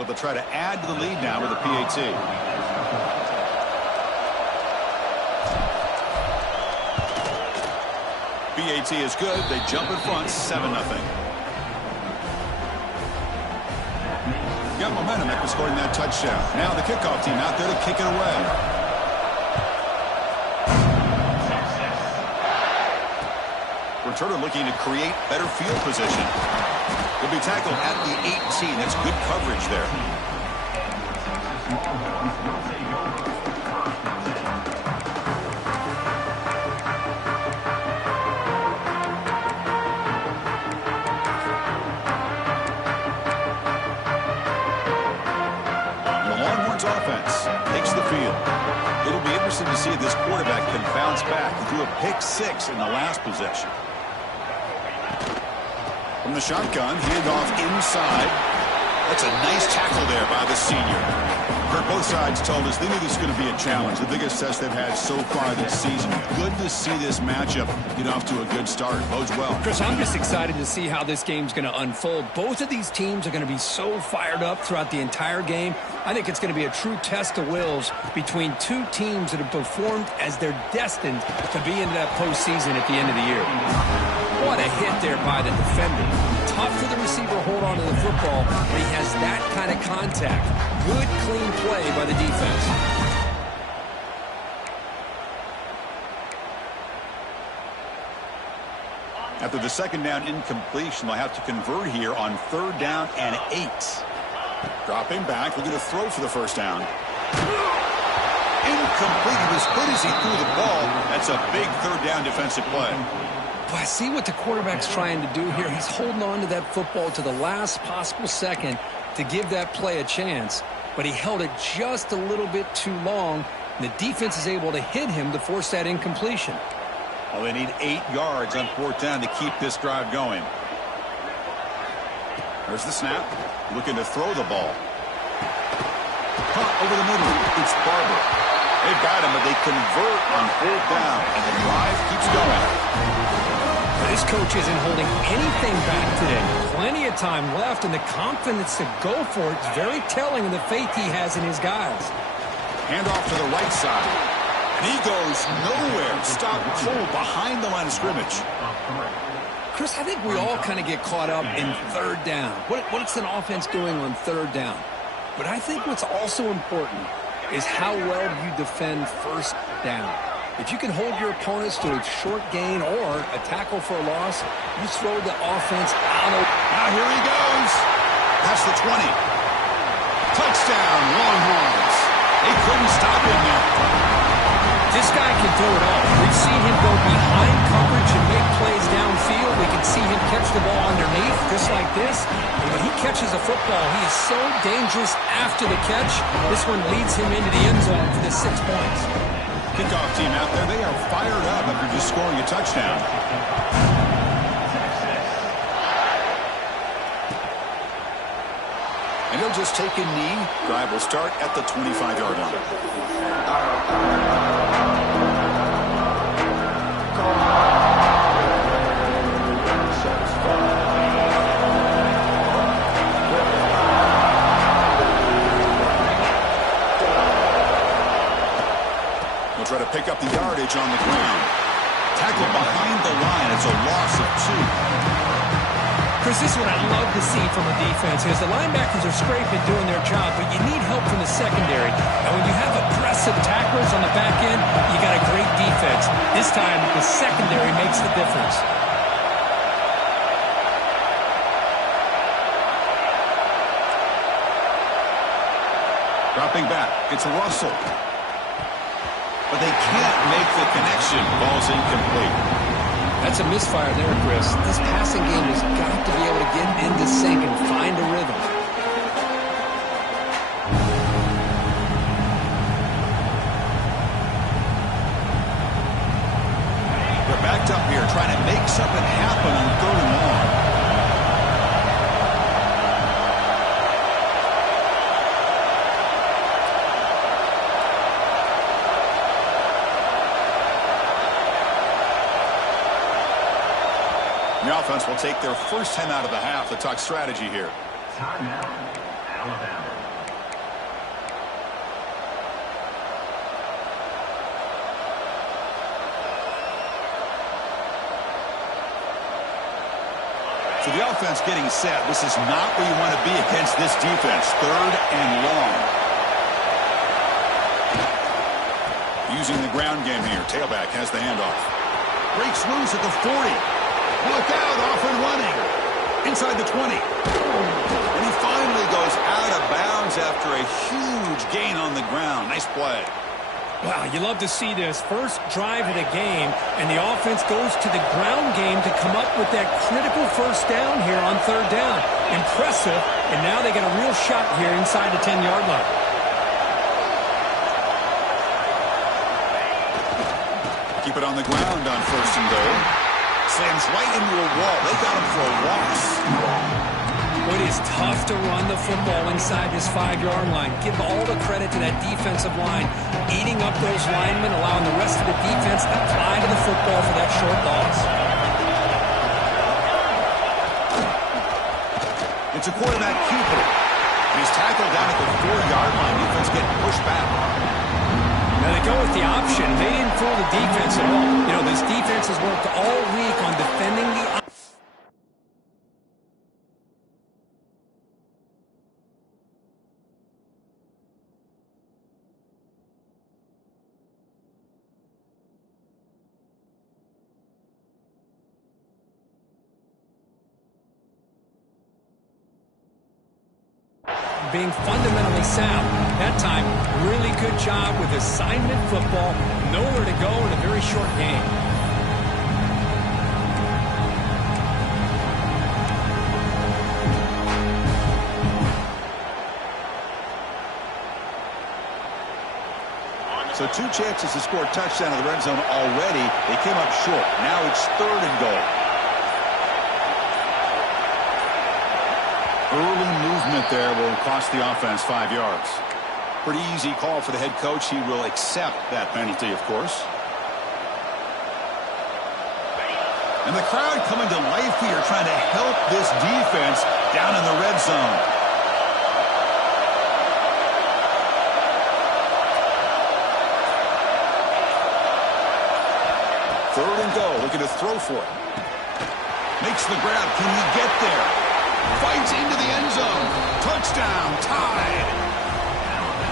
So they'll try to add to the lead now with a PAT. PAT is good. They jump in front, 7-0. Got momentum after scoring that touchdown. Now the kickoff team out there to kick it away. Returner looking to create better field position. He'll be tackled at the 18. That's good coverage there. Offense takes the field. It'll be interesting to see if this quarterback can bounce back and do a pick 6 in the last possession. From the shotgun, handoff inside. That's a nice tackle there by the senior. Kurt, both sides told us they knew this was going to be a challenge, the biggest test they've had so far this season. Good to see this matchup get off to a good start. Bodes well. Chris, I'm just excited to see how this game's going to unfold. Both of these teams are going to be so fired up throughout the entire game. I think it's going to be a true test of wills between two teams that have performed as they're destined to be into that postseason at the end of the year. What a hit there by the defender. Tough for the receiver to hold on to the football, but he has that kind of contact. Good, clean play by the defense. After the second down incompletion, they'll have to convert here on 3rd down and 8. Dropping back, looking to throw for the first down. Incomplete. As good as he threw the ball, that's a big 3rd down defensive play. Well, I see what the quarterback's trying to do here. He's holding on to that football to the last possible second to give that play a chance, but he held it just a little bit too long, and the defense is able to hit him to force that incompletion. Well, they need 8 yards on 4th down to keep this drive going. There's the snap. Looking to throw the ball. Caught over the middle. It's Barber. They've got him, but they convert on 4th down, and the drive keeps going. This coach isn't holding anything back today. Plenty of time left, and the confidence to go for it is very telling of the faith he has in his guys. Handoff to the right side. And he goes nowhere. Stop cold behind the line of scrimmage. Chris, I think we all kind of get caught up in 3rd down. What's an offense doing on 3rd down? But I think what's also important is how well you defend 1st down. If you can hold your opponents to a short gain or a tackle for a loss, you throw the offense out. Now here he goes. Past the 20. Touchdown, Longhorns. They couldn't stop him there. This guy can do it all. We've seen him go behind coverage and make plays downfield. We can see him catch the ball underneath, just like this. And when he catches a football, he is so dangerous after the catch. This one leads him into the end zone for the 6 points. Kickoff team out there, they are fired up after just scoring a touchdown. And he'll just take a knee. Drive will start at the 25-yard line. We'll try to pick up the yardage on the ground. Tackle behind the line. It's a loss of 2. Chris, this is what I love to see from a defense is the linebackers are scraping, doing their job, but you need help from the secondary. And when you have aggressive tacklers on the back end, you got a great defense. This time, the secondary makes the difference. Dropping back. It's Russell. But they can't make the connection. Ball's incomplete. That's a misfire there, Chris. This passing game has got to be able to get into sync and find a rhythm. They're backed up here trying to make something happen on 3rd and long. The offense will take their first time out of the half to talk strategy here. So the offense getting set. This is not where you want to be against this defense. 3rd and long. Using the ground game here. Tailback has the handoff. Breaks loose at the 40. Look out, off and running. Inside the 20. And he finally goes out of bounds after a huge gain on the ground. Nice play. Wow, you love to see this. First drive of the game, and the offense goes to the ground game to come up with that critical first down here on 3rd down. Impressive, and now they get a real shot here inside the 10-yard line. Keep it on the ground on 1st and goal. Slams right into a wall. They got him for a loss. It is tough to run the football inside this 5-yard line. Give all the credit to that defensive line, eating up those linemen, allowing the rest of the defense to fly to the football for that short loss. It's a quarterback keeper. He's tackled down at the 4-yard line. Defense getting pushed back. Now they go with the option. They didn't fool the defense at all. You know, this defense has worked all week on defending the option. Being fundamentally sound. That time, really good job with assignment football. Nowhere to go in a very short game. So 2 chances to score a touchdown in the red zone already. They came up short. Now it's 3rd and goal. Early movement there will cost the offense 5 yards. Pretty easy call for the head coach. He will accept that penalty, of course. And the crowd coming to life here, trying to help this defense down in the red zone. Third and goal, looking to throw for it. Makes the grab. Can he get there? Fights into the end zone. Touchdown, tied.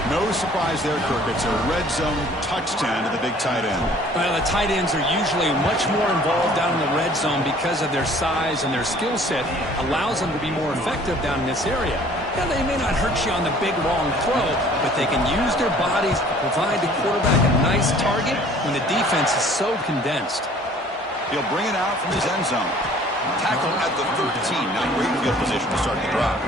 No surprise there, Kirk. It's a red zone touchdown to the big tight end. Well, the tight ends are usually much more involved down in the red zone because of their size and their skill set. Allows them to be more effective down in this area. Now, they may not hurt you on the big, long throw, but they can use their bodies to provide the quarterback a nice target when the defense is so condensed. He'll bring it out from his end zone. Tackle at the 13. Not great field position to start the drive.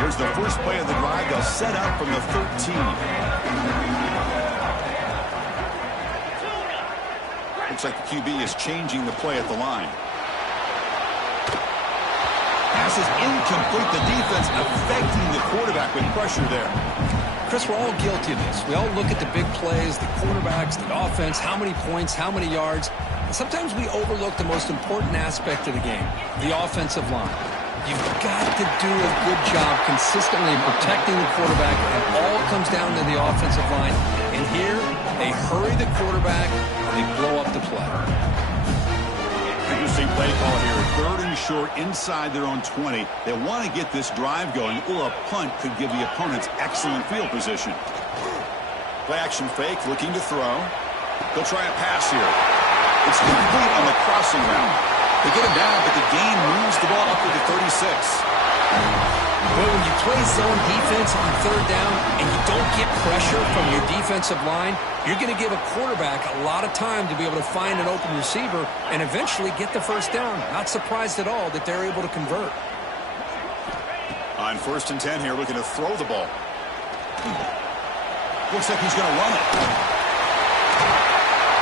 Here's the first play of the drive. They'll set up from the 13. Looks like the QB is changing the play at the line. Pass is incomplete. The defense affecting the quarterback with pressure there. Chris, we're all guilty of this. We all look at the big plays, the quarterbacks, the offense, how many points, how many yards. And sometimes we overlook the most important aspect of the game, the offensive line. You've got to do a good job consistently protecting the quarterback. It all comes down to the offensive line. And here, they hurry the quarterback, and they blow up the play. Interesting play call here. 3rd and short inside their own 20. They want to get this drive going, or a punt could give the opponents excellent field position. Play action fake, looking to throw. They'll try a pass here. It's complete on the crossing route. They get him down, but the gain moves the ball up to the 36. Well, when you play zone defense on 3rd down and you don't get pressure from your defensive line, you're going to give a quarterback a lot of time to be able to find an open receiver and eventually get the first down. Not surprised at all that they're able to convert. On 1st and 10 here, looking to throw the ball. Looks like he's going to run it.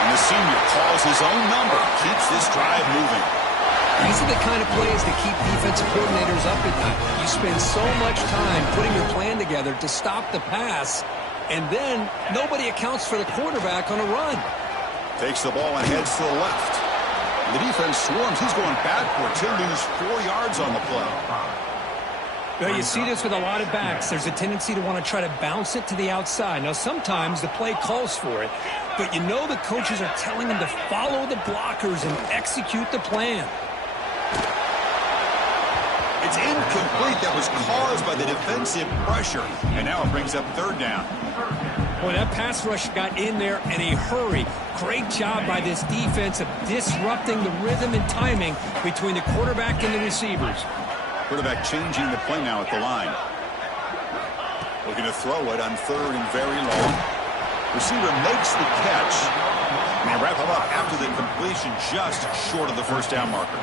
And the senior calls his own number, keeps this drive moving. These are the kind of plays that keep defensive coordinators up at night. You spend so much time putting your plan together to stop the pass, and then nobody accounts for the quarterback on a run. Takes the ball and heads to the left. The defense swarms. He's going backwards. He'll lose 4 yards on the play. Well, you see this with a lot of backs. There's a tendency to want to try to bounce it to the outside. Now, sometimes the play calls for it, but you know the coaches are telling them to follow the blockers and execute the plan. It's incomplete. That was caused by the defensive pressure. And now it brings up 3rd down. Boy, that pass rush got in there in a hurry. Great job by this defense of disrupting the rhythm and timing between the quarterback and the receivers. Quarterback changing the play now at the line. Looking to throw it on 3rd and very long. Receiver makes the catch. And they wrap him up after the completion just short of the 1st down marker.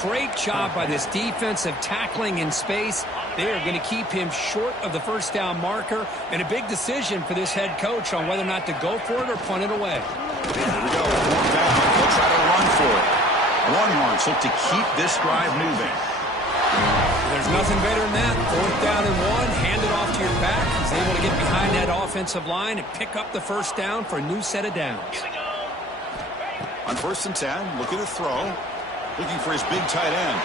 Great job by this defensive tackling in space. They are going to keep him short of the 1st down marker, and a big decision for this head coach on whether or not to go for it or punt it away. Here we go. 4th down. They'll try to run for it. Longhorns look to keep this drive moving. There's nothing better than that. 4th down and 1. Hand it off to your back. He's able to get behind that offensive line and pick up the 1st down for a new set of downs. On 1st and 10, looking to throw. Looking for his big tight end.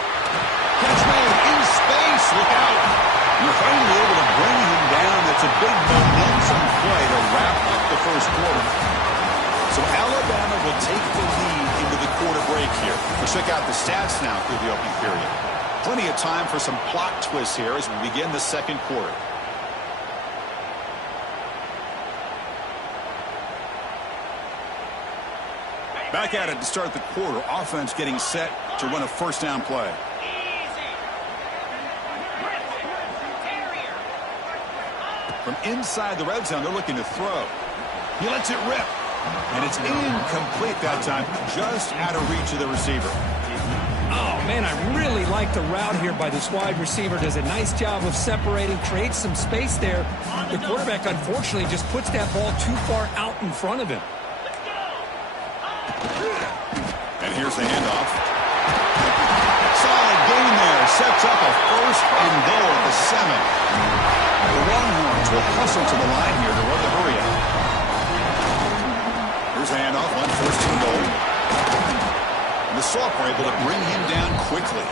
Catch made in space. Look out. You're finally able to bring him down. That's a big momentum play to wrap up the 1st quarter. So Alabama will take the lead into the quarter break here. Let's check out the stats now through the opening period. Plenty of time for some plot twists here as we begin the 2nd quarter. Back at it to start the quarter. Offense getting set to run a 1st down play. From inside the red zone, they're looking to throw. He lets it rip. And it's incomplete that time, just out of reach of the receiver. Oh, man, I really like the route here by this wide receiver. Does a nice job of separating, creates some space there. The quarterback, unfortunately, just puts that ball too far out in front of him. And here's the handoff. Solid gain there. Sets up a 1st and goal at the 7. The Longhorns will hustle to the line here to run the hurry up. Here's the handoff on 1st and goal. And the Soft were able to bring him down quickly.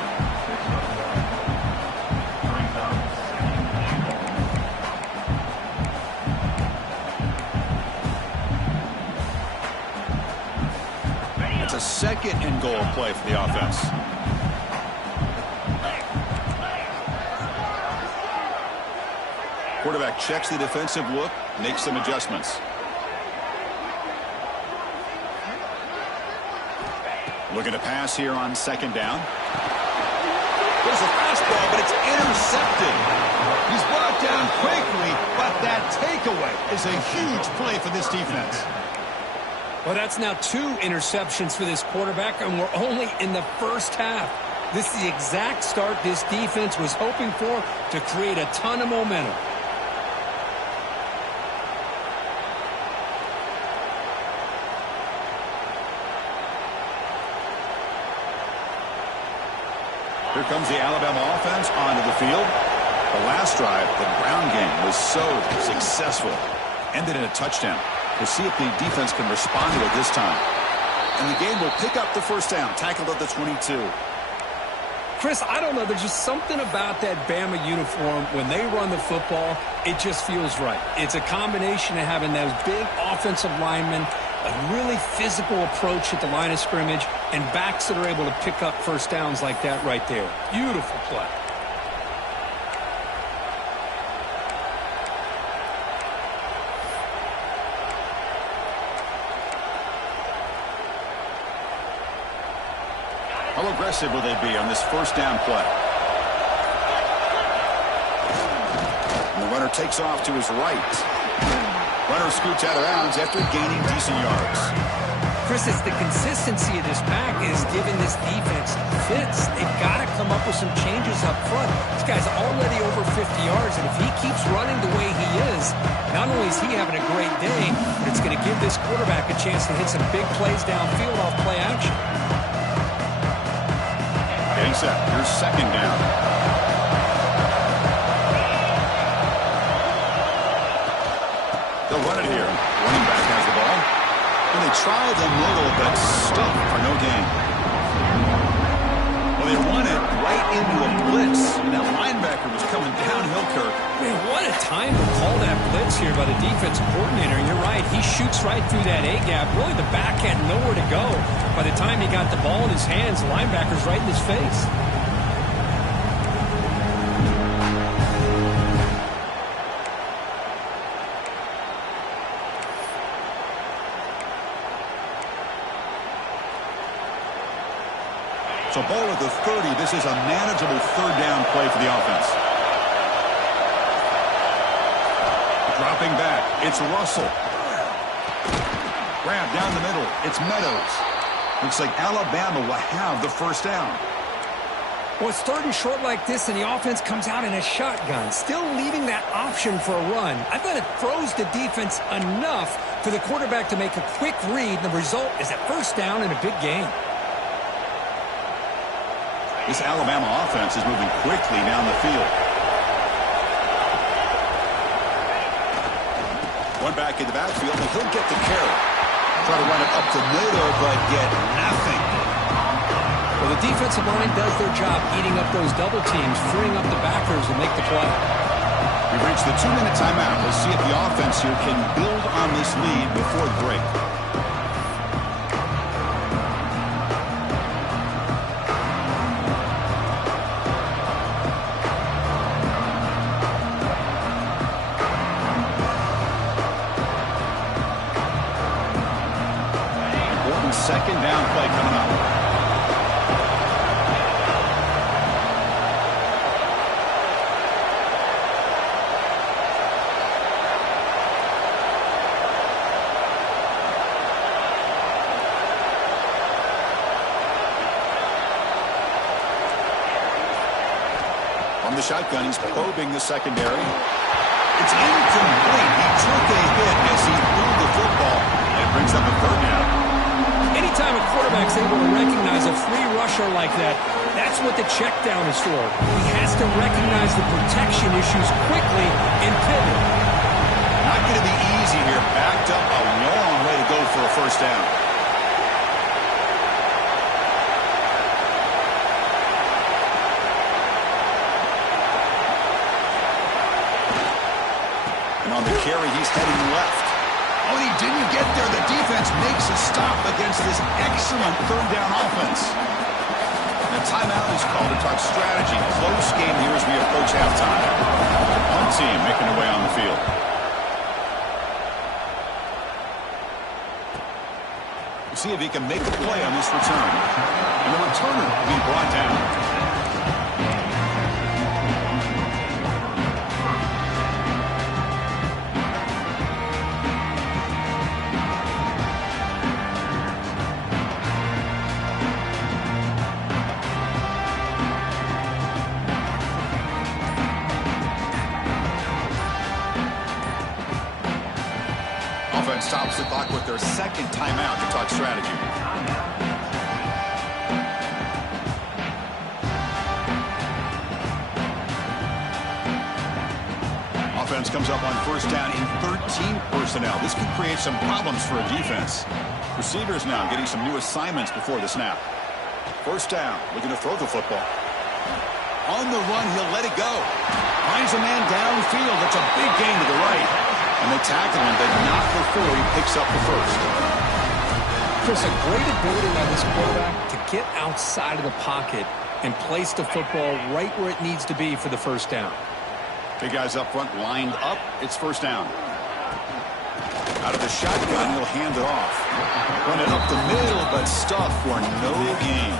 It's a 2nd and goal play for the offense. Quarterback checks the defensive look, makes some adjustments. Looking to pass here on 2nd down. There's a fastball, but it's intercepted. He's brought down quickly, but that takeaway is a huge play for this defense. Well, that's now 2 interceptions for this quarterback, and we're only in the 1st half. This is the exact start this defense was hoping for to create a ton of momentum. Here comes the Alabama offense onto the field. The last drive, the ground game was so successful. Ended in a touchdown. We'll see if the defense can respond to it this time. And the game will pick up the 1st down, tackled at the 22. Chris, I don't know. There's just something about that Bama uniform. When they run the football, it just feels right. It's a combination of having those big offensive linemen, a really physical approach at the line of scrimmage, and backs that are able to pick up 1st downs like that right there. Beautiful play. How aggressive will they be on this 1st down play? And the runner takes off to his right. Runner scoots out of bounds after gaining decent yards. Chris, it's the consistency of this pack is giving this defense fits. They've got to come up with some changes up front. This guy's already over 50 yards, and if he keeps running the way he is, not only is he having a great day, but it's going to give this quarterback a chance to hit some big plays downfield off play action. Getting set. Here's 2nd down. They'll run it here. Running back has the ball. And they tried them little, but stuck for no gain. Well, they run it right into a blitz, and that linebacker was coming downhill, Kirk. Man, what a time to call that blitz here by the defensive coordinator. You're right. He shoots right through that A-gap. Really, the back had nowhere to go. By the time he got the ball in his hands, the linebacker's right in his face. So ball at the 30. This is a manageable third down play for the offense. Dropping back. It's Russell. Grab down the middle. It's Meadows. Looks like Alabama will have the first down. Well, it's third and short like this, and the offense comes out in a shotgun, still leaving that option for a run. I thought it throws the defense enough for the quarterback to make a quick read, and the result is a first down in a big game. This Alabama offense is moving quickly down the field. One back in the backfield, and he'll get the carry. Try to run it up the middle, but get nothing. Well, the defensive line does their job eating up those double teams, freeing up the backers to make the play. We've reached the 2-minute timeout. Let's see if the offense here can build on this lead before the break. Second down play coming up. From the shotgun, he's probing the secondary. It's incomplete. He took a hit as he threw the football, and brings up a third down. Anytime a quarterback's able to recognize a free rusher like that, that's what the check down is for. He has to recognize the protection issues quickly and pivot. Not going to be easy here. Backed up a long way to go for a first down. And on the carry, he's heading left. Oh, and he didn't get there. The defense makes a stop against this excellent third down offense. And a timeout is called to talk strategy. Close game here as we approach halftime. One team making their way on the field. We'll see if he can make a play on this return. And the returner will be brought down. Stops the clock with their second timeout to talk strategy. Offense comes up on first down in 13 personnel. This could create some problems for a defense. Receivers now getting some new assignments before the snap. First down, looking to throw the football. On the run, he'll let it go. Finds a man downfield. That's a big gain to the right. And they tackle him, but not before he picks up the first. Chris, a great ability by this quarterback to get outside of the pocket and place the football right where it needs to be for the first down. Big guys up front lined up. It's first down. Out of the shotgun, he'll hand it off. Run it up the middle, but stuff for no gain.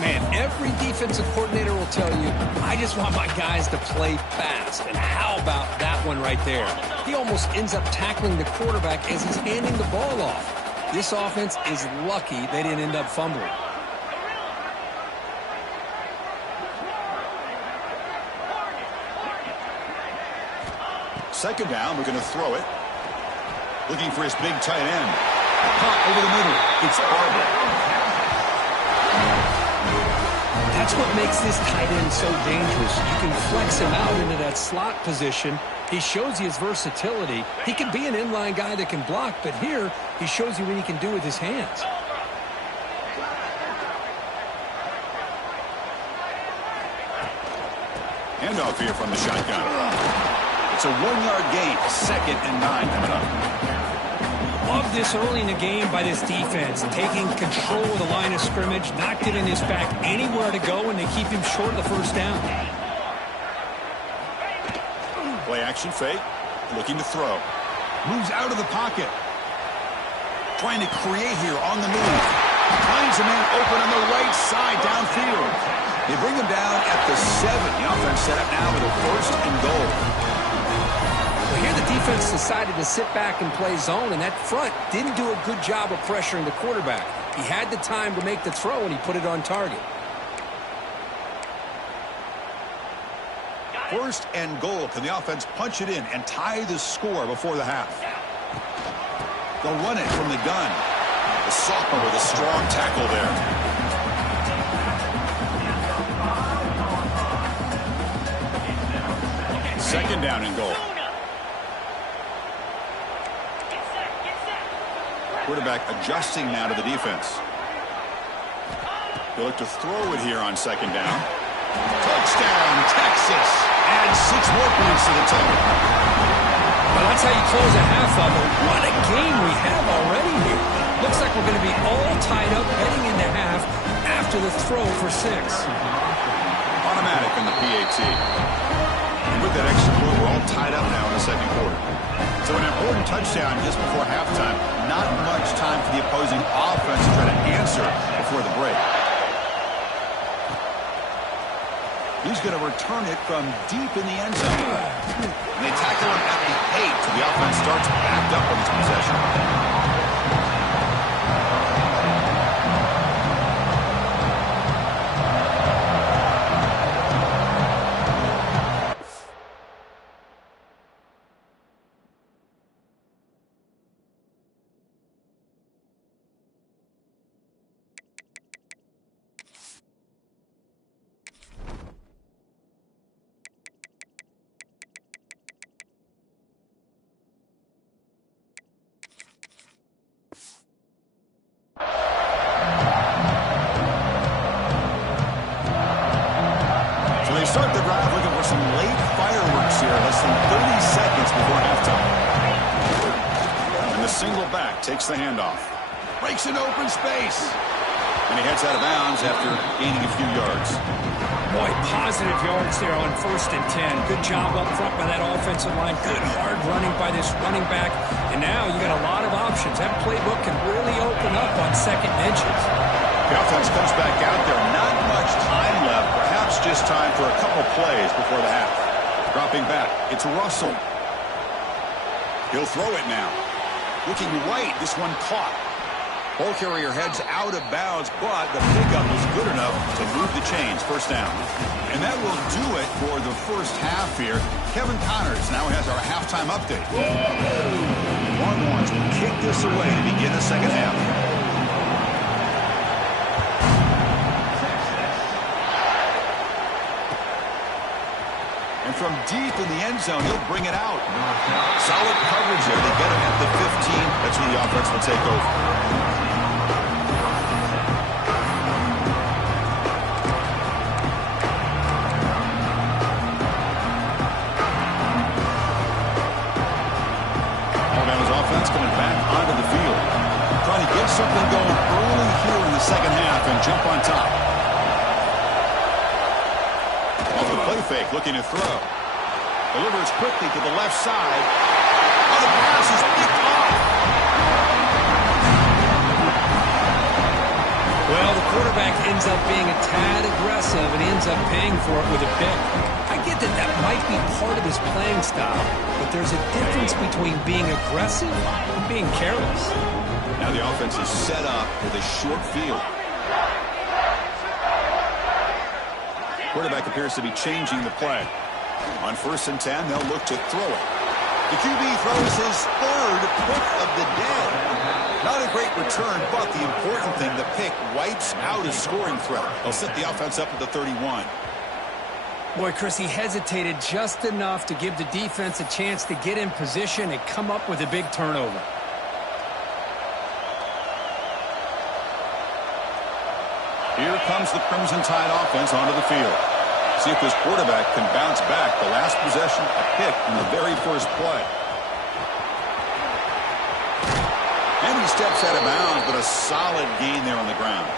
Man, every defensive coordinator will tell you, I just want my guys to play fast. And how about that one right there? He almost ends up tackling the quarterback as he's handing the ball off. This offense is lucky they didn't end up fumbling. Second down, we're going to throw it. Looking for his big tight end. Caught over the middle. It's Barber. That's what makes this tight end so dangerous. You can flex him out into that slot position, He shows you his versatility. He can be an inline guy that can block, but here he shows you what he can do with his hands. Handoff here from the shotgun. It's a 1-yard gain. 2nd and 9 coming up. Love this early in the game by this defense, taking control of the line of scrimmage, not giving this back anywhere to go, and they keep him short of the first down. Play action fake, looking to throw. Moves out of the pocket. Trying to create here on the move. Finds a man open on the right side downfield. They bring him down at the 7. The offense set up now with a 1st and goal. Well, here the defense decided to sit back and play zone, and that front didn't do a good job of pressuring the quarterback. He had the time to make the throw, and he put it on target. 1st and goal. Can the offense punch it in and tie the score before the half? They'll run it from the gun. The sophomore with a strong tackle there. Second down and goal. Quarterback adjusting now to the defense. He'll look to throw it here on 2nd down. Touchdown, Texas. Add 6 more points to the total. Well, that's how you close a half of it. What a game we have already here. Looks like we're going to be all tied up heading into half after the throw for 6. Automatic in the PAT. And with that extra point, we're all tied up now in the 2nd quarter. So an important touchdown just before halftime. Not much time for the opposing offense to try to answer before the break. He's going to return it from deep in the end zone. And they tackle him at the 8, so the offense starts backed up on this possession. Start the drive looking for some late fireworks here. Less than 30 seconds before halftime. And the single back takes the handoff. Breaks an open space. And he heads out of bounds after gaining a few yards. Boy, positive yards there on 1st and 10. Good job up front by that offensive line. Good hard running by this running back. And now you got a lot of options. That playbook can really open up on 2nd and inches. The offense comes back out there. Not much time left. Perhaps just time for a couple plays before the half. Dropping back. It's Russell. He'll throw it now. Looking right. This one caught. Ball carrier heads out of bounds, but the pickup was good enough to move the chains. 1st down. And that will do it for the first half here. Kevin Connors now has our halftime update. Longhorns will kick this away to begin the 2nd half. And from deep in the end zone, he'll bring it out. Solid coverage there. They get him at the 15. That's when the offense will take over. Coming back onto the field. Trying to get something going early here in the 2nd half and jump on top. Off the play fake, looking to throw. Delivers quickly to the left side. Oh, the pass is picked off. Well, the quarterback ends up being a tad aggressive and ends up paying for it with a pick. I get that that might be part of his playing style, but there's a difference between being aggressive and being careless. Now the offense is set up with a short field. Quarterback appears to be changing the play. On 1st and 10, they'll look to throw it. The QB throws his 3rd pick of the day. Not a great return, but the important thing, the pick wipes out a scoring threat. They'll set the offense up at the 31. Boy, Chris, he hesitated just enough to give the defense a chance to get in position and come up with a big turnover. Here comes the Crimson Tide offense onto the field. See if this quarterback can bounce back. The last possession, a pick in the very first play. And he steps out of bounds, but a solid gain there on the ground.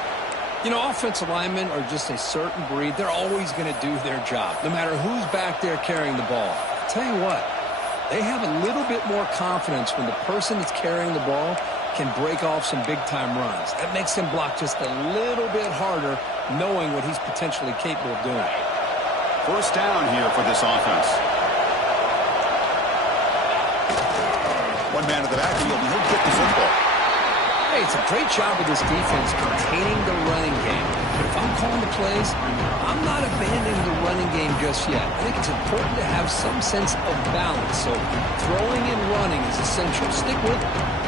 You know, offensive linemen are just a certain breed. They're always going to do their job, no matter who's back there carrying the ball. I'll tell you what, they have a little bit more confidence when the person that's carrying the ball can break off some big-time runs. That makes him block just a little bit harder, knowing what he's potentially capable of doing. First down here for this offense. One man at the backfield, and he'll get the football. Hey, it's a great job of this defense containing the running game. But if I'm calling the plays, I'm not abandoning the running game just yet. I think it's important to have some sense of balance. So throwing and running is essential. Stick with it.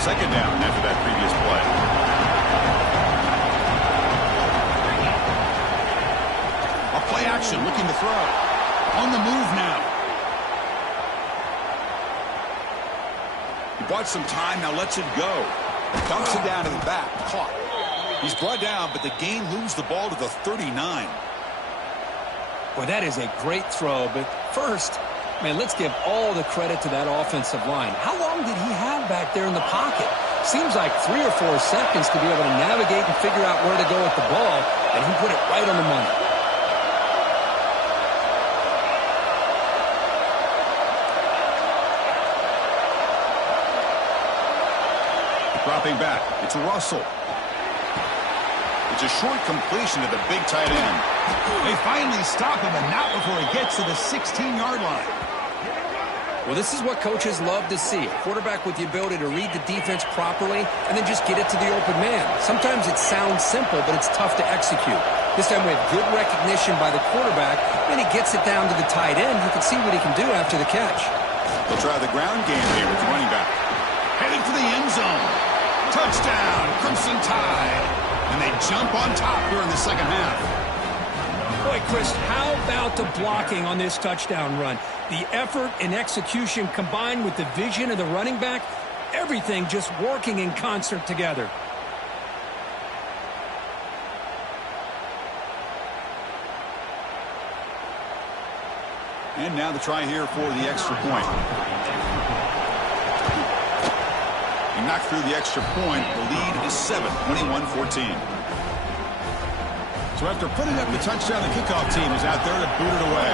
Second down after that previous play. A play action looking to throw. On the move now. He bought some time, now lets it go. Dumps it down to the back. Caught. He's brought down, but the gain moves the ball to the 39. Boy, that is a great throw. But first, man, let's give all the credit to that offensive line. How long did he have back there in the pocket? Seems like 3 or 4 seconds to be able to navigate and figure out where to go with the ball, and he put it right on the money. Dropping back, it's Russell. It's a short completion to the big tight end. They finally stop him, and not before he gets to the 16-yard line. Well, this is what coaches love to see. A quarterback with the ability to read the defense properly and then just get it to the open man. Sometimes it sounds simple, but it's tough to execute. This time we have good recognition by the quarterback, and he gets it down to the tight end. You can see what he can do after the catch. They'll try the ground game here with the running back. Heading for the end zone. Touchdown, Crimson Tide. And they jump on top here in the second half. Boy, Chris, how about the blocking on this touchdown run? The effort and execution combined with the vision of the running back, everything just working in concert together. And now the try here for the extra point. He knocked through the extra point. The lead is 7, 21-14. So after putting up the touchdown, the kickoff team is out there to boot it away.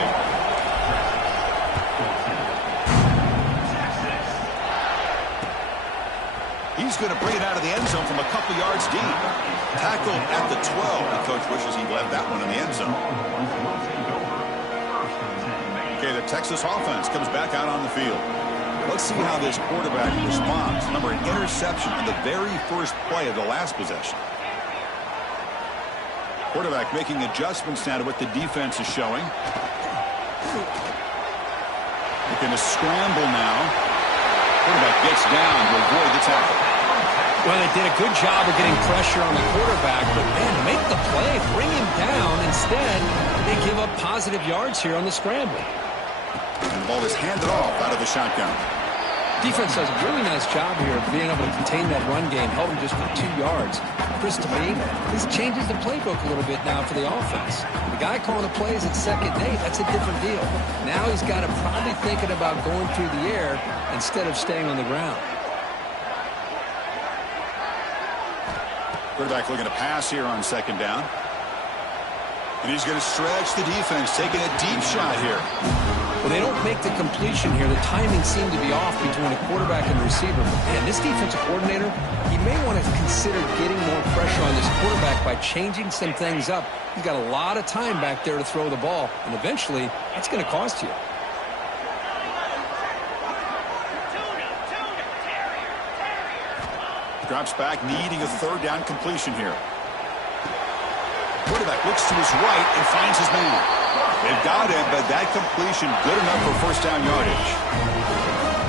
He's going to bring it out of the end zone from a couple yards deep. Tackled at the 12. The coach wishes he left that one in the end zone. Okay, the Texas offense comes back out on the field. Let's see how this quarterback responds. Remember, an interception on the very first play of the last possession. Quarterback making adjustments now to what the defense is showing. Looking to scramble now. Quarterback gets down to avoid the tackle. Well, they did a good job of getting pressure on the quarterback, but, man, make the play, bring him down. Instead, they give up positive yards here on the scramble. And the ball is handed off out of the shotgun. Defense does a really nice job here of being able to contain that run game, held him just for 2 yards. Chris, to me, this changes the playbook a little bit now for the offense. The guy calling the plays at 2nd and 8, that's a different deal. Now he's got to probably thinking about going through the air instead of staying on the ground. Quarterback looking to pass here on 2nd down. And he's going to stretch the defense, taking a deep shot here. Well, they don't make the completion here. The timing seemed to be off between a quarterback and receiver. But, man, this defensive coordinator, he may want to consider getting more pressure on this quarterback by changing some things up. He's got a lot of time back there to throw the ball, and eventually that's going to cost you. Drops back, needing a 3rd down completion here. Quarterback looks to his right and finds his man. They've got it, but that completion good enough for first down yardage.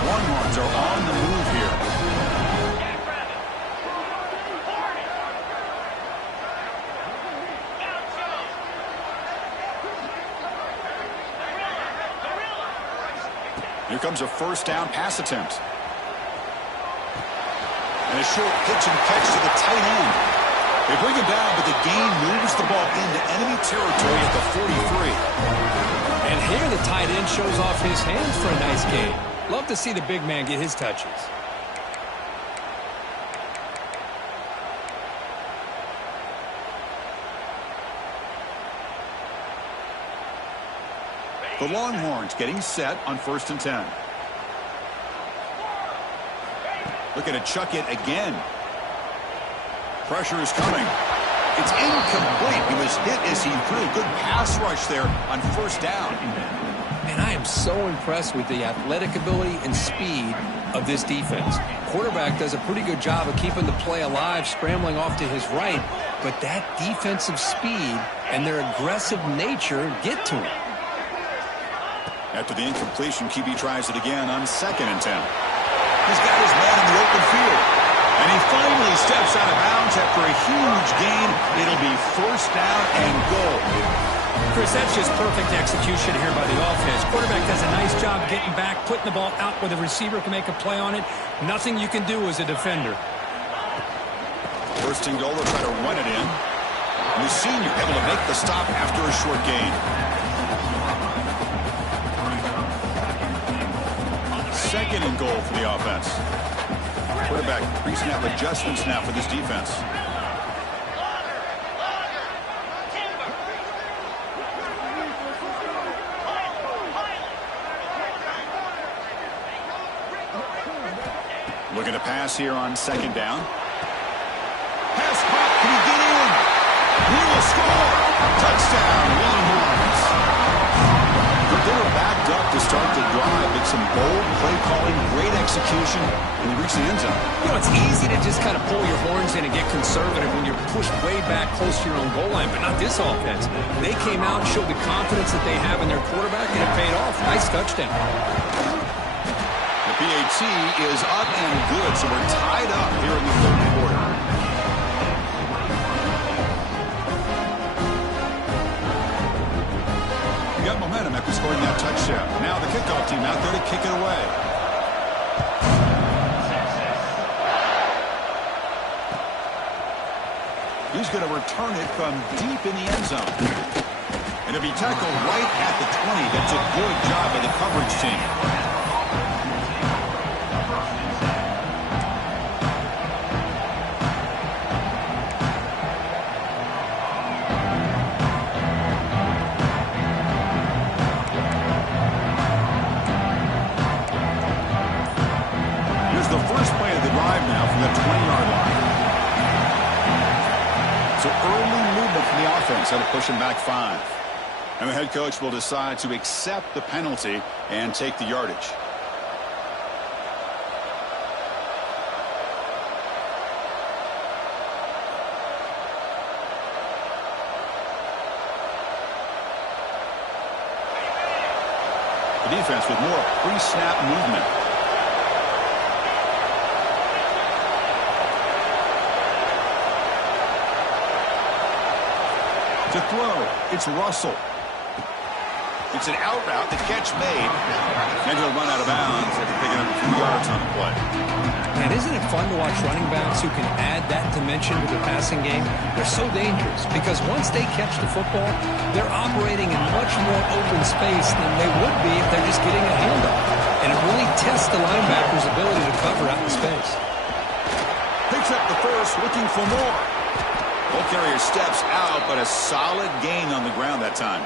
Longhorns are on the move here. Here comes a first down pass attempt. And a short pitch and catch to the tight end. They bring him down, but the gain moves the ball into enemy territory at the 43. And here the tight end shows off his hands for a nice gain. Love to see the big man get his touches. The Longhorns getting set on 1st and 10. Looking to chuck it again. Pressure is coming. It's incomplete. He was hit as he threw. Good pass rush there on first down. And I am so impressed with the athletic ability and speed of this defense. Quarterback does a pretty good job of keeping the play alive, scrambling off to his right. But that defensive speed and their aggressive nature get to him. After the incompletion, QB tries it again on 2nd and 10. He's got his man in the open field. And he finally steps out of bounds after a huge gain. It'll be first down and goal. Chris, that's just perfect execution here by the offense. Quarterback does a nice job getting back, putting the ball out where the receiver can make a play on it. Nothing you can do as a defender. First and goal, they'll try to run it in. And the senior able to make the stop after a short gain. 2nd and goal for the offense. Quarterback pre-snap adjustments now for this defense. Looking to pass here on 2nd down. Pass pop, can he get in? He will score! Touchdown, Longhorns! But they were backed up to start the drive. It's some bold play calling, great execution, and they reach the end zone. You know, it's easy to just kind of pull your horns in and get conservative when you're pushed way back close to your own goal line, but not this offense. They came out and showed the confidence that they have in their quarterback, and it paid off. Nice touchdown. The PAT is up and good, so we're tied up here in the 3rd quarter. Got momentum after scoring that touchdown. Now the kickoff team out there to kick it away. He's going to return it from deep in the end zone. And it'll be tackled right at the 20. That's a good job by the coverage team. The first play of the drive now from the 20-yard line. So early movement from the offense had to push him back 5. And the head coach will decide to accept the penalty and take the yardage. The defense with more pre-snap movement. To throw, it's Russell. It's an out route, the catch made. And he'll run out of bounds after picking up a few yards on the play. And isn't it fun to watch running backs who can add that dimension to the passing game? They're so dangerous because once they catch the football, they're operating in much more open space than they would be if they're just getting a handoff. And it really tests the linebacker's ability to cover out in space. Picks up the first, looking for more. Ball carrier steps out, but a solid gain on the ground that time.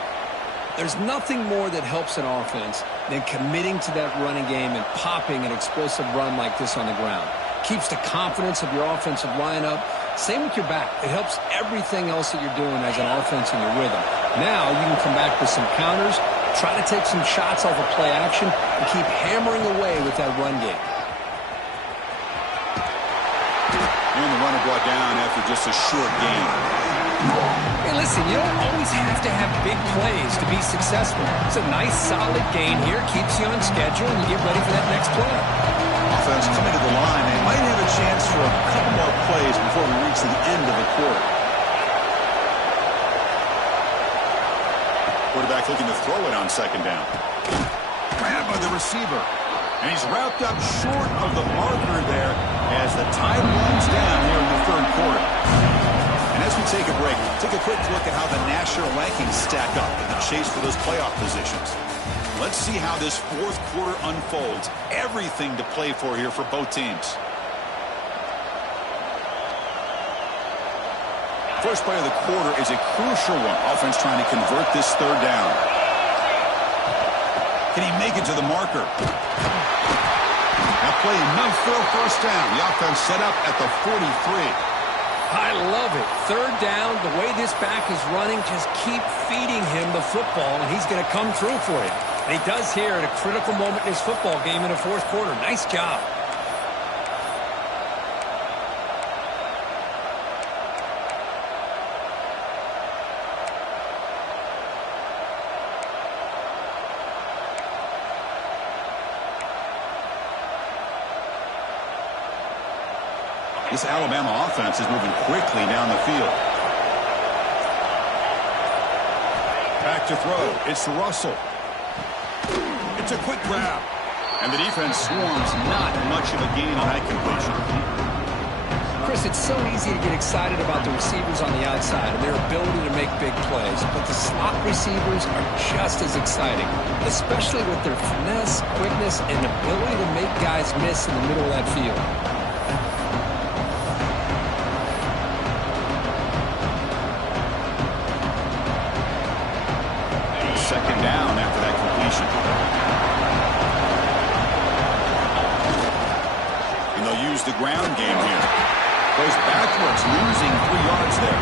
There's nothing more that helps an offense than committing to that running game and popping an explosive run like this on the ground. Keeps the confidence of your offensive lineup. Same with your back. It helps everything else that you're doing as an offense in your rhythm. Now you can come back with some counters, try to take some shots off of play action, and keep hammering away with that run game. And the runner brought down after just a short gain. Hey, listen, you don't always have to have big plays to be successful. It's a nice, solid gain here. Keeps you on schedule, and you get ready for that next play. Offense coming to the line. They might have a chance for a couple more plays before we reach the end of the quarter. Quarterback looking to throw it on second down. Grabbed by the receiver. And he's wrapped up short of the marker there as the time runs down here in the third quarter. And as we take a break, take a quick look at how the national rankings stack up in the chase for those playoff positions. Let's see how this fourth quarter unfolds. Everything to play for here for both teams. First play of the quarter is a crucial one. Offense trying to convert this third down. Can he make it to the marker? Now play enough for a first down. The offense set up at the 43. I love it. Third down, the way this back is running, just keep feeding him the football, and he's going to come through for you. And he does here at a critical moment in his football game in the fourth quarter. Nice job. This Alabama offense is moving quickly down the field. Back to throw. It's Russell. It's a quick grab. And the defense swarms. Not much of a gain on that completion. Chris, it's so easy to get excited about the receivers on the outside and their ability to make big plays, but the slot receivers are just as exciting, especially with their finesse, quickness, and ability to make guys miss in the middle of that field. Second down after that completion. And they'll use the ground game here. Goes backwards, losing 3 yards there.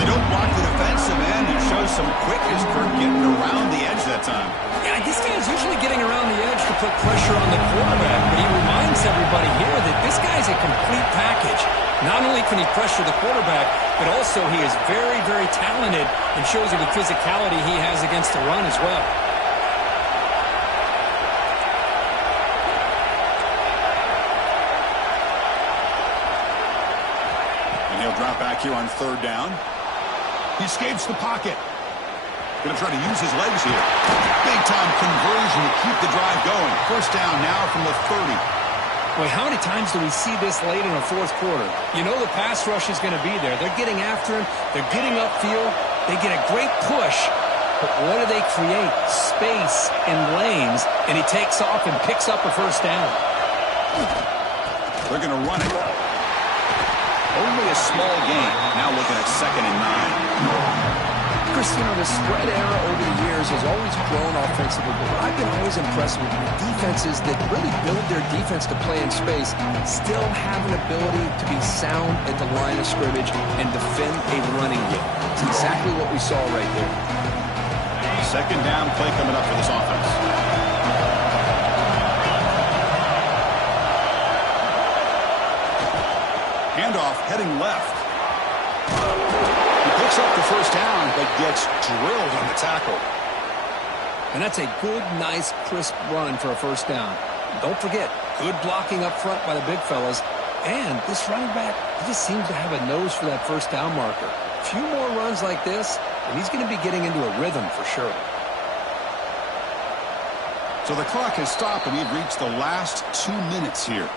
They don't block the defensive end. It shows some quickness for getting around the edge that time. Yeah, this guy's usually getting around the edge to put pressure on the quarterback, but he reminds everybody here that this guy's a complete package. Not only can he pressure the quarterback, but also he is very, very talented and shows you the physicality he has against the run as well. And he'll drop back here on third down. He escapes the pocket. Going to try to use his legs here. Big-time conversion to keep the drive going. First down now from the 30. Boy, how many times do we see this late in the fourth quarter? You know the pass rush is going to be there. They're getting after him. They're getting upfield. They get a great push. But what do they create? Space and lanes. And he takes off and picks up a first down. They're going to run it. Only a small gain. Now looking at 2nd and 9. Chris, you know, the spread era over the years has always grown offensively, but what I've been always impressed with the defenses that really build their defense to play in space still have an ability to be sound at the line of scrimmage and defend a running game. It's exactly what we saw right there. Second down play coming up for this offense. Handoff heading left. Picks up the first down, but gets drilled on the tackle. And that's a good, nice, crisp run for a first down. Don't forget, good blocking up front by the big fellas. And this running back, he just seems to have a nose for that first down marker. A few more runs like this, and he's going to be getting into a rhythm for sure. So the clock has stopped, and we've reached the last 2 minutes here.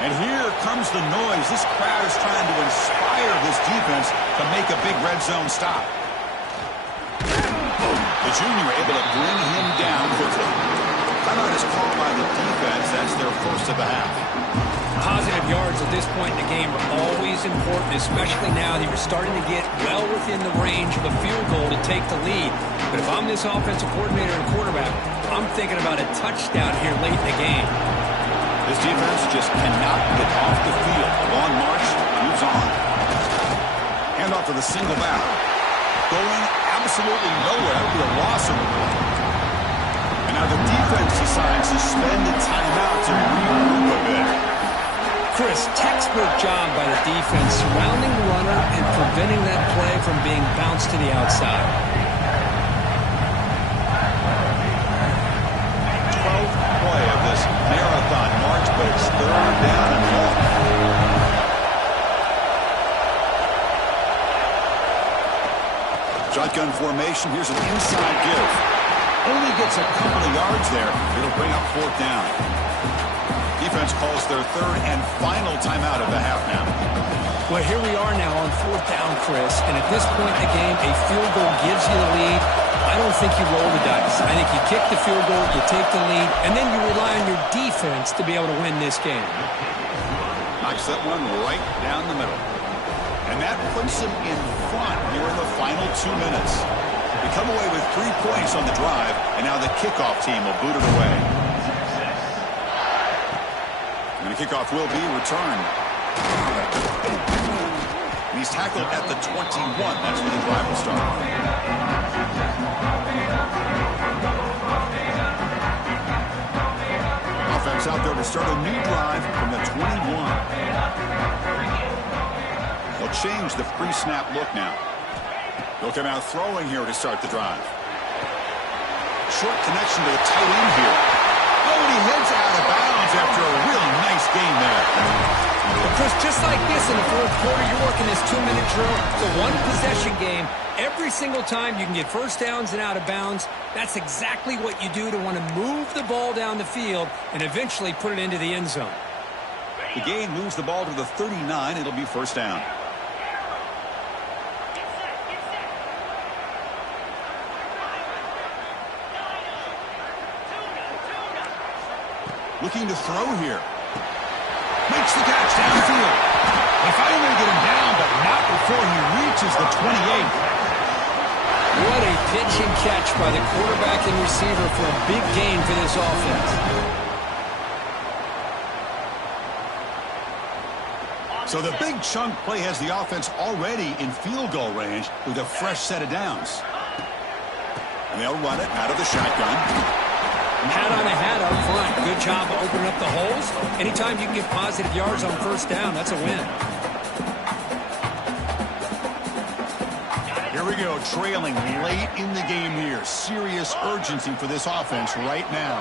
And here comes the noise. This crowd is trying to inspire this defense to make a big red zone stop. The junior able to bring him down quickly. Timeout is called by the defense. That's their first of the half. Positive yards at this point in the game are always important, especially now that you're starting to get well within the range of a field goal to take the lead. But if I'm this offensive coordinator and quarterback, I'm thinking about a touchdown here late in the game. This defense just cannot get off the field. The long march moves on. Handoff to the single back. Going absolutely nowhere. It'll be a loss of the ball. And now the defense decides to spend a timeout to regroup a bit. Chris, textbook job by the defense surrounding the runner and preventing that play from being bounced to the outside. 12th play of this marathon march, but it's third down and long. Shotgun formation. Here's an inside give. Only gets a couple of yards there. It'll bring up fourth down. Defense calls their third and final timeout of the half now. Well, here we are now on fourth down, Chris, and at this point in the game, a field goal gives you the lead. I don't think you roll the dice. I think you kick the field goal, you take the lead, and then you rely on your defense to be able to win this game. Knocks that one right down the middle. And that puts them in front here in the final 2 minutes. They come away with 3 points on the drive, and now the kickoff team will boot it away. And the kickoff will be returned. And he's tackled at the 21. That's where the drive will start. Offense out there to start a new drive from the 21. They'll change the pre-snap look now. They'll come out throwing here to start the drive. Short connection to the tight end here. Oh, and he heads out of bounds after a really nice game there. But Chris, just like this in the fourth quarter, you're working this 2-minute drill. It's a one-possession game. Every single time you can get first downs and out of bounds, that's exactly what you do to want to move the ball down the field and eventually put it into the end zone. The gain moves the ball to the 39. It'll be first down. Looking to throw here. Makes the catch downfield. They finally get him down, but not before he reaches the 28. What a pitch and catch by the quarterback and receiver for a big gain for this offense. So the big chunk play has the offense already in field goal range with a fresh set of downs. And they'll run it out of the shotgun. Hat on a hat up front. Good job of opening up the holes. Anytime you can get positive yards on first down, that's a win. Here we go, trailing late in the game here. Serious urgency for this offense right now.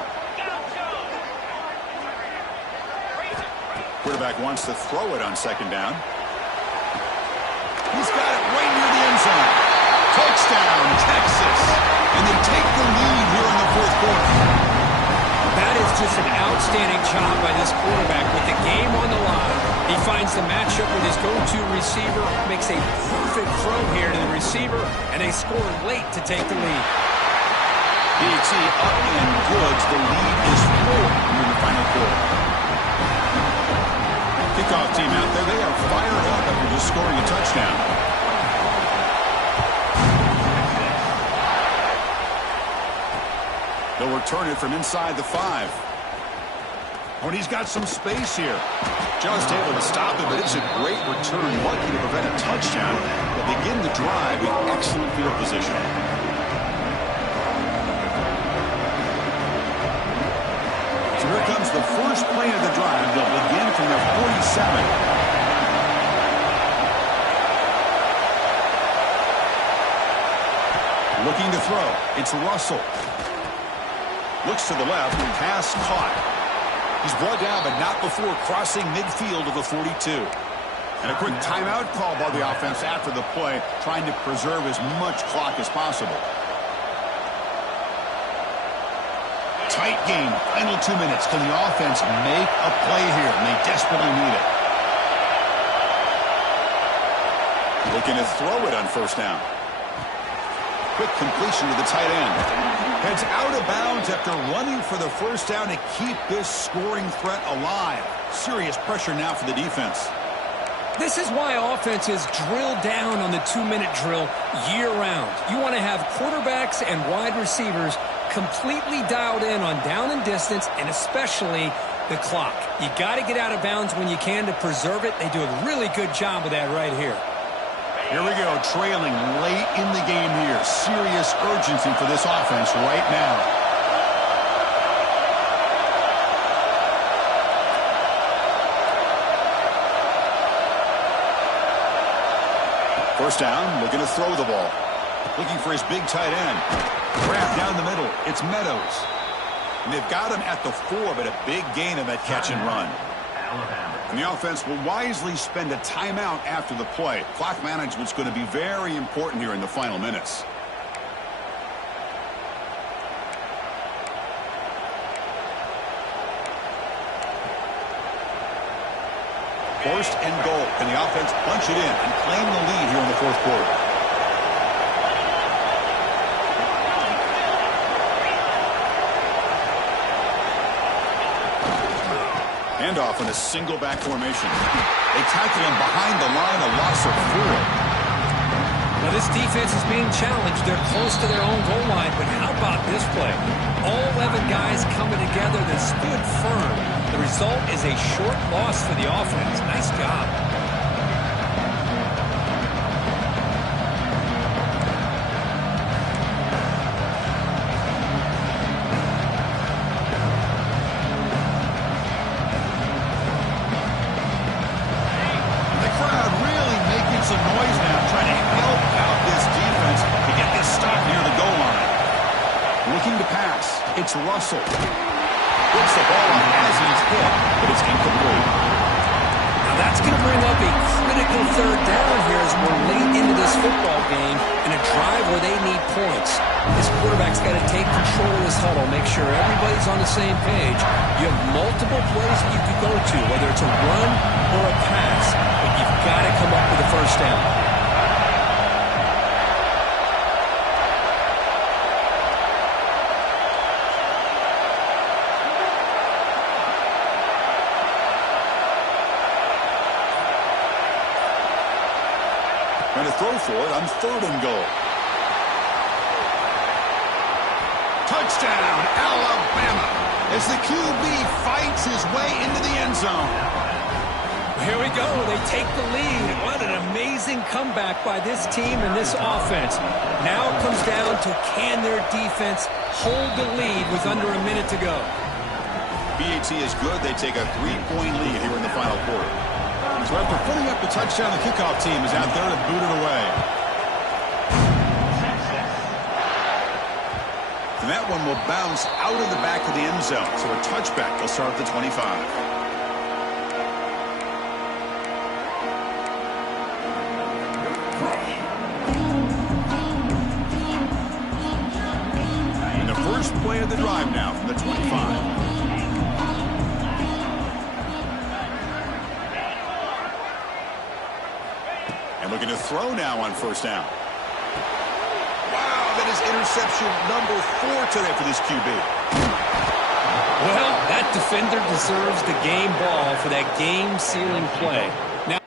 Quarterback wants to throw it on second down. He's got it right near the end zone. Touchdown, Texas. And they take the lead here in the fourth quarter. That is just an outstanding job by this quarterback with the game on the line. He finds the matchup with his go-to receiver, makes a perfect throw here to the receiver, and they score late to take the lead. BT up and good. The lead is 4 in the final quarter. Kickoff team out there. They are fired up after just scoring a touchdown. They'll return it from inside the 5. Oh, and he's got some space here. Just able to stop it, but it's a great return. Lucky to prevent a touchdown. They'll begin the drive with excellent field position. So here comes the first play of the drive. They'll begin from their 47. Looking to throw. It's Russell. Looks to the left. Pass caught. He's brought down, but not before crossing midfield of the 42. And a quick timeout call by the offense after the play, trying to preserve as much clock as possible. Tight game. Final 2 minutes. Can the offense make a play here? And they desperately need it. Looking to throw it on first down. quick completion to the tight end. Heads out of bounds after running for the first down to keep this scoring threat alive. Serious pressure now for the defense. This is why offenses drill down on the 2-minute drill year-round. You want to have quarterbacks and wide receivers completely dialed in on down and distance, and especially the clock. You got to get out of bounds when you can to preserve it. They do a really good job of that right here. Here we go, trailing late in the game here. Serious urgency for this offense right now. First down, looking to throw the ball. Looking for his big tight end. Grab down the middle. It's Meadows. And they've got him at the 4, but a big gain of that catch and run. And the offense will wisely spend a timeout after the play. Clock management's going to be very important here in the final minutes. First and goal. Can the offense punch it in and claim the lead here in the fourth quarter? Handoff in a single back formation. They tackle him behind the line, a loss of 4. Now this defense is being challenged. They're close to their own goal line, but how about this play? All 11 guys coming together that stood firm. The result is a short loss for the offense. Nice job. The crowd really making some noise now, trying to help out this defense to get this stop near the goal line. Looking to pass. It's Russell. Gets the ball off as he's hit, but it's incomplete. Now that's going to bring up a critical third down here as we're late into this football game in a drive where they need points. This quarterback's got to take control of this huddle, make sure everybody's on the same page. You have multiple plays that you could go to, whether it's a run or a pass, but you've got to come up with a first down. Going to throw for it on third and goal. Touchdown, Alabama, as the QB fights his way into the end zone. Here we go. They take the lead. What an amazing comeback by this team and this offense. Now it comes down to can their defense hold the lead with under a minute to go. BAT is good. They take a 3-point lead here in the final quarter. So after putting up the touchdown, the kickoff team is out there to boot it away. And that one will bounce out of the back of the end zone. So a touchback will start at the 25. And the first play of the drive now from the 25. Looking to throw now on first down. Wow, that is interception number 4 today for this QB. Well, that defender deserves the game ball for that game-sealing play. Now,